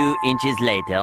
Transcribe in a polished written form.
2 inches later.